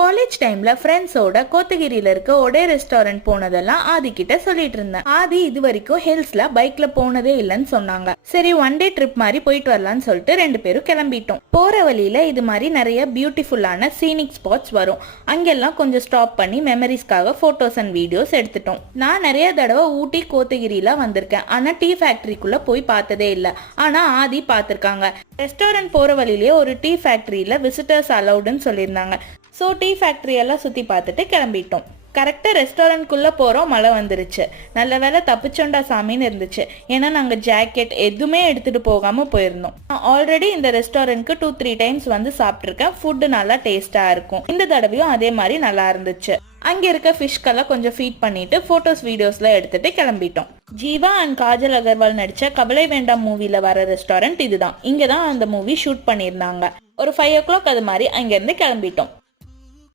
College டைம்ல ஃப்ரெண்ட்ஸோட கோத்தகிரியில இருக்க ஒரே ரெஸ்டாரண்ட் போனதெல்லாம் ஆதி கிட்ட சொல்லிட்டு இருந்தேன். ஆதி இது வரைக்கும் ஹில்ஸ்ல பைக்ல போனதே இல்லைன்னு சொன்னாங்க. சரி ஒன் டே ட்ரிப் மாதிரி போயிட்டு வரலாம்னு சொல்லிட்டு 2 பேரும் கிளம்பிட்டோம். போற வழியில இது மாதிரி நிறைய பியூட்டிஃபுல்லான சீனிக் ஸ்பாட்ஸ் வரும். அங்கெல்லாம் கொஞ்சம் ஸ்டாப் பண்ணி மெமரிஸ்க்காக போட்டோஸ் அண்ட் வீடியோஸ் எடுத்துட்டோம். நான் நிறைய தடவை ஊட்டி கோத்தகிரியில வந்திருக்கேன். ஆனா டீ ஃபேக்டரிக்குள்ள போய் பார்த்ததே இல்லை. ஆனா ஆதி பார்த்திருக்காங்க. ரெஸ்டாரண்ட் போற வழியிலேயே ஒரு டீ ஃபேக்டரியில விசிட்டர்ஸ் அலவுடுன்னு சொல்லியிருந்தாங்க. ஸோ டீ ஃபேக்ட்ரி எல்லாம் சுற்றி பார்த்துட்டு கிளம்பிட்டோம். கரெக்டாக ரெஸ்டாரண்ட்குள்ளே போகிறோம், மழை வந்துருச்சு. நல்ல வேலை தப்பிச்சோண்டா சாமின்னு இருந்துச்சு. ஏன்னா நாங்கள் ஜாக்கெட் எதுவுமே எடுத்துகிட்டு போகாமல் போயிருந்தோம். நான் ஆல்ரெடி இந்த ரெஸ்டாரண்ட்க்கு 2-3 டைம்ஸ் வந்து சாப்பிட்ருக்கேன். ஃபுட்டு நல்லா டேஸ்ட்டாக இருக்கும். இந்த தடவையும் அதே மாதிரி நல்லா இருந்துச்சு. அங்கே இருக்க ஃபிஷ்கெல்லாம் கொஞ்சம் ஃபீட் பண்ணிட்டு ஃபோட்டோஸ் வீடியோஸ்லாம் எடுத்துட்டு கிளம்பிட்டோம். ஜீவா அண்ட் காஜல் அகர்வால் நடித்த கவலை வேண்டாம் மூவியில் வர ரெஸ்டாரண்ட் இதுதான். இங்கே தான் அந்த மூவி ஷூட் பண்ணியிருந்தாங்க. ஒரு 5 o'clock அது மாதிரி அங்கேருந்து கிளம்பிட்டோம்.